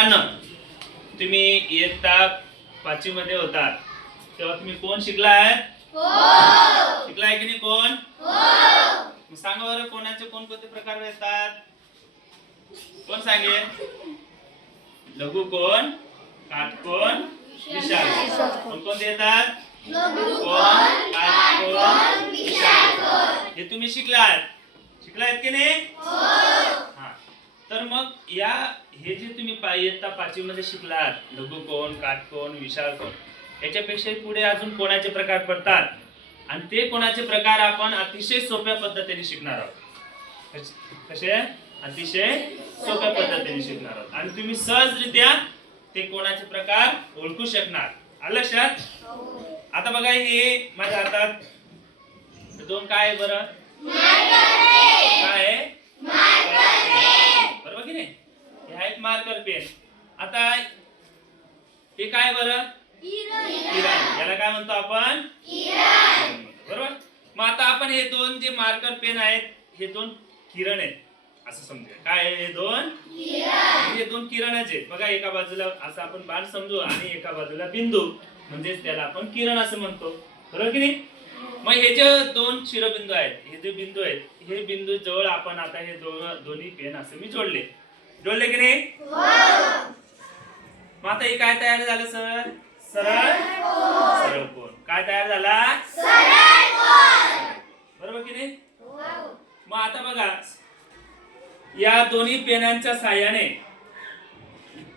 मुलांना तुम्ही इयत्ता पाचवी मध्ये होतात. तेव्हा तुम्ही कोण शिकलाय? शिकलाय की नाही कोण? मग सांगा बरं कोणाचे कोणकोणते प्रकार येतात कोण सांगेल? लघु कोण? काटकोण विशाल कोणकोणते येतात? कोण? काटकोण विशाल हे तुम्ही शिकलात. शिकलात की नाही? हा. तर मग या हे जे तुम्ही इयत्ता पाचवी मध्ये शिकलात लघु कोण काटकोण विशाल कोण याच्यापेक्षा पुढे अजून कोणाचे प्रकार पडतात? आणि ते कोणाचे प्रकार आपण अतिशय सोप्या पद्धतीने शिकणार आहोत. कसे? अतिशय सोप्या पद्धतीने शिकणार आहोत. आणि तुम्ही सहजरित्या ते कोणाचे प्रकार ओळखू शकणार. आलं लक्षात? आता बघा हे माझ्या हातात. दोन काय आहे बरं? काय आहे बरोबर की नाही हे आहेत मार्कर पेन आता हे काय बरं? किरण. याला काय म्हणतो आपण? बरोबर? मग आता आपण हे दोन जे मार्कर पेन आहेत हे दोन किरण आहेत. असं समजूया. काय हे दोन? हे दोन किरणच आहेत. बघा एका बाजूला असं आपण बाण समजू आणि एका बाजूला बिंदू. म्हणजेच त्याला आपण किरण असं म्हणतो. बरोबर की नाही? मग हे जे दोन शिरोबिंदू आहेत हे जे बिंदू आहेत हे बिंदू जवळ आपण आता हे दोन दोन्ही पेन असे मी जोडले. जोडले की नाही? मग आता हे काय तयार झालं सर? सरळ सरळ कोण? काय तयार झाला? बरोबर की नाही? मग आता बघा या दोन्ही पेनांच्या साह्याने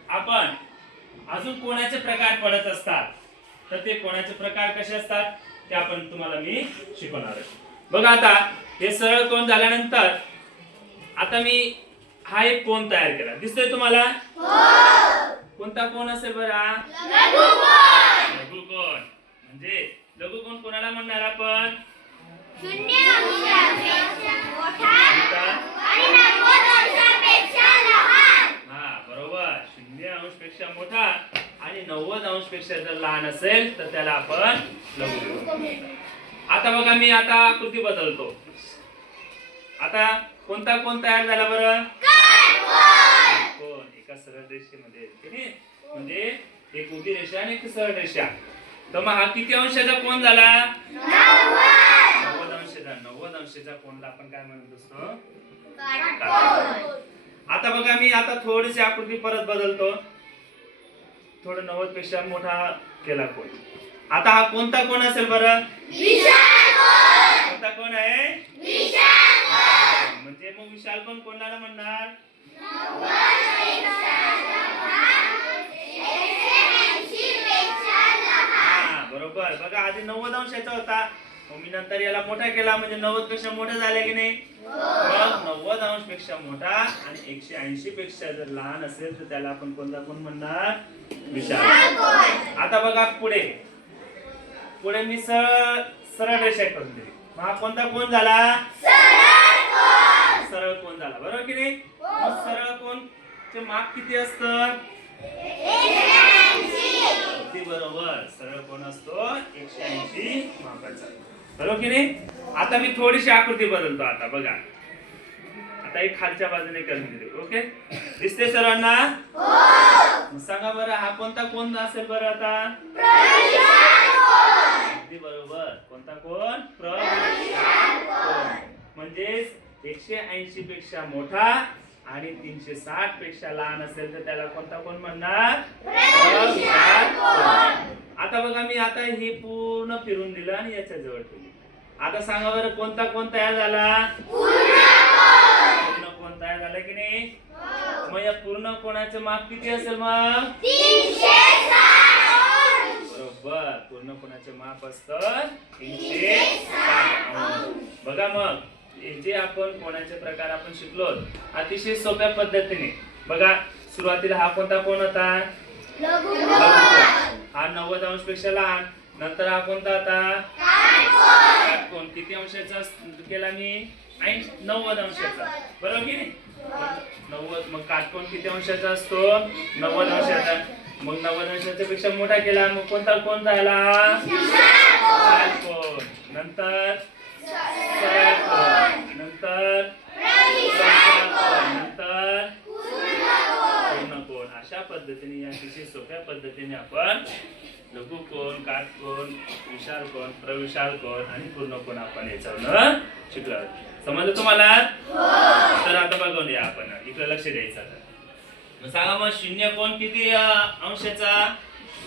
आपण अजून कोणाचे प्रकार पडत असतात? तर ते कोणाचे प्रकार कसे असतात? ते आपण तुम्हाला मी शिकवणार आहे. बघा आता हे सरळ कोण झाल्यानंतर आता मी हा एक कोण तयार केला? दिसतोय तुम्हाला? कोणता कोण असेल बरं? लघु कोण म्हणजे लघु कोण कोणाला म्हणणार आपण? हा बरोबर. शून्य अंशपेक्षा मोठा आणि नव्वद अंशपेक्षा जर लहान असेल तर त्याला आपण लघु. आता बघा मी आता आकृती बदलतो. आता कोणता कोण तयार झाला बरं? कोण एका सरळ रेषेमध्ये म्हणजे एक उभी रेषा आणि एक सरळ रेषा. तर मग हा किती अंशाचा कोण झाला? नव्वद अंशाचा नव्वद अंशाचा कोणला आपण काय म्हणत असतो? आता बघा मी आता थोडीशी आकृती परत बदलतो. थोडं नव्वदपेक्षा मोठा केला कोण आता हा कोणता कोण असेल बरं? कोणता कोण आहे? म्हणजे मग विशाल कोण कोणाला म्हणणार? बरोबर. बघा आधी नव्वद अंशाचा होता. मग मी नंतर याला मोठा केला. म्हणजे नव्वदपेक्षा मोठा झाला की नाही? मग नव्वद अंशपेक्षा मोठा आणि एकशे ऐंशी पेक्षा जर लहान असेल तर त्याला आपण कोणता कोण म्हणणार? विशाल. आता बघा पुढे. पुढे मी सरळ सरळ रेषा करून दिली मग हा कोणता कोण झाला? सरळ कोण झाला? बरोबर की नाही? मग सरळ कोण? चे माप किती असतं? बरोबर. सरळ कोण असतो? एकशे ऐंशी मापाचा. बरोबर की नाही? आता मी थोडीशी आकृती बदलतो आता बघा. आता एक खालच्या बाजूने करून दिली ओके? दिसते सर्वांना मग सांगा बरं हा कोणता कोण असेल बरं आता? अगदी बरोबर. कोणता कोण? कोण म्हणजेच एकशे ऐंशी पेक्षा मोठा आणि तीनशे साठपेक्षा लहान असेल तर त्याला कोणता कोण म्हणणार? आता बघा मी आता हे पूर्ण फिरून दिलं आणि याच्या जवळ ठेवली. आता सांगा बरं कोणता कोण तयार झाला? पूर्ण कोण तयार झाला की नाही? मग या पूर्ण कोणाचं माप किती असेल मग? बरोबर पूर्ण कोणाचे माप असतं? तीनशे बघा मग. जे आपण कोणाचे प्रकार आपण शिकलो अतिशय सोप्या पद्धतीने. बघा सुरुवातीला हा कोणता कोण होता? कोण. हा नव्वद अंशपेक्षा लहान. नंतर हा कोणता होता? काटकोन. किती अंशाचा केला मी? ऐंशी नव्वद अंशाचा. बरोबर की नाही? नव्वद. मग काटकोन किती अंशाचा असतो? नव्वद अंशाचा. मग नव्वद अंशाच्या पेक्षा मोठा केला. मग कोणता कोण झाला? नंतर सरळ कोन नंतर संपूर्ण कोन नंतर पूर्ण कोण अशा अशा पद्धतीने या अतिशय सोप्या पद्धतीने आपण लघु कोण काट कोण विशाल कोण प्रविशाल कोण आणि पूर्ण कोण आपण याच्यावर शिकलो आहोत. समजलं तुम्हाला? तर आता बघून या आपण. इकडे लक्ष द्यायचं आता. मग सांगा मग शून्य कोण किती अंशाचा?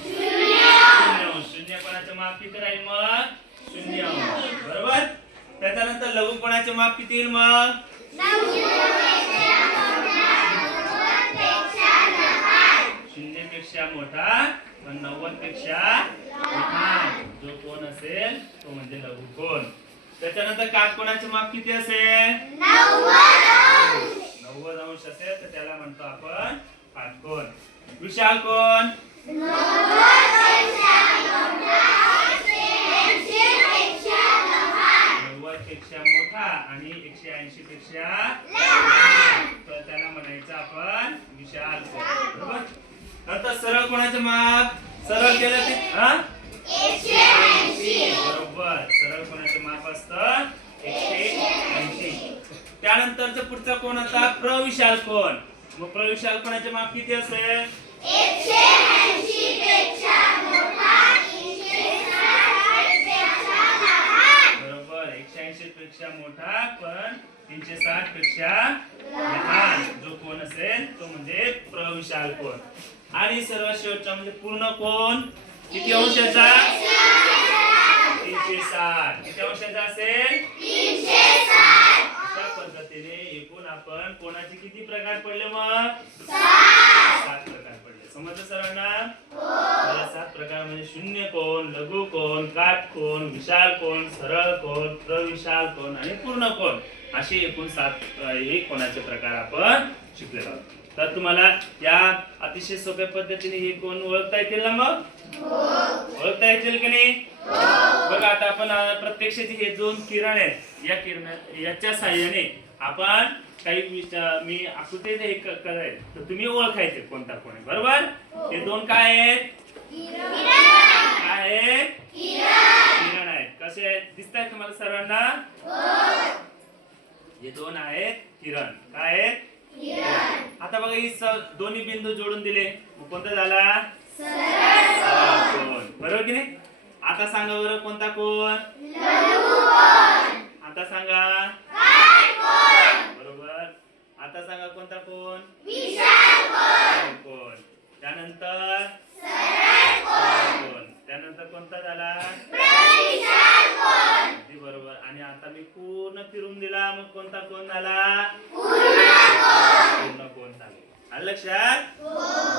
शून्य अंश. माप किती राहील मग? शून्य अंश. बरोबर? त्याच्यानंतर लघुपणाचे माप किती येईल मग? पेक्षा मोठा पण नव्वदपेक्षा लहान. जो कोण असेल तो म्हणजे लघु कोण. त्याच्यानंतर काटकोणाचे माप किती असेल? नव्वद अंश असेल तर त्याला म्हणतो आपण काटकोण विशाल कोण? नव्वदपेक्षा मोठा आणि एकशे ऐंशी पेक्षा तर त्याला म्हणायचं आपण विशाल कोण. बरोबर? आता सरळ कोणाचे माप? सरळ केलं ते हा? बरोबर. सरळ कोणाचं माप असत? एकशे ऐंशी. त्यानंतरचं पुढचा कोण आता? प्रविशाल कोण? मग प्रविशाल कोणाचे माप किती असेल बरोबर एकशे ऐंशी पेक्षा मोठा पण तीनशे साठपेक्षा लहान जो कोण असेल तो म्हणजे प्रविशाल कोण. आणि सर्वात शेवटचा म्हणजे पूर्ण कोण? किती अंशाचा? तीनशे साठ. किती अंशाचा असेल? अशा पद्धतीने एकूण आपण कोणाचे किती प्रकार पडले मग? सात. प्रकार पडले. समजलं सर्वांना सात प्रकार म्हणजे शून्य कोण लघु कोण काट कोण विशाल कोण सरळ कोण प्रविशाल कोण आणि पूर्ण कोण असे एकूण सात एक कोणाचे प्रकार आपण शिकलेलो आहोत. तर तुम्हाला या अतिशय सोप्या पद्धतीने हे कोण ओळखता येतील ना मग? ओळखता येतील की नाही? बघा आता आपण अ, प्रत्यक्षात हे दोन किरण आहेत या किरण याच्या साह्याने आपण काही मी आकृती हे करायचं तर तुम्ही ओळखायचे कोणता कोण आहे बरोबर? हे दोन काय आहेत? काय आहेत किरण आहेत. कसे आहेत? दिसत आहेत तुम्हाला सर्वांना? हे दोन आहेत किरण. काय आहेत? आता बघा ही दोन्ही बिंदू जोडून दिले. कोणता झाला? कोण बरोबर की नाही? आता सांगा बरं कोणता कोण? आता सांगा बरोबर आता सांगा कोणता कोण विशाल कोण त्यानंतर कोण त्यानंतर कोणता झाला अगदी बरोबर आणि आता मी पूर्ण फिरून दिला मग कोणता कोण झाला पूर्ण कोण झाला आलं लक्षात?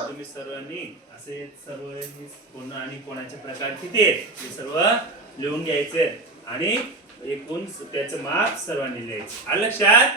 तुम्ही सर्वांनी असे सर्व हे कोण आणि कोणाचे प्रकार किती आहेत? हे सर्व लिहून घ्यायचे. आणि एकूण त्याचं माप सर्वांनी लिहायचं. आलं लक्षात?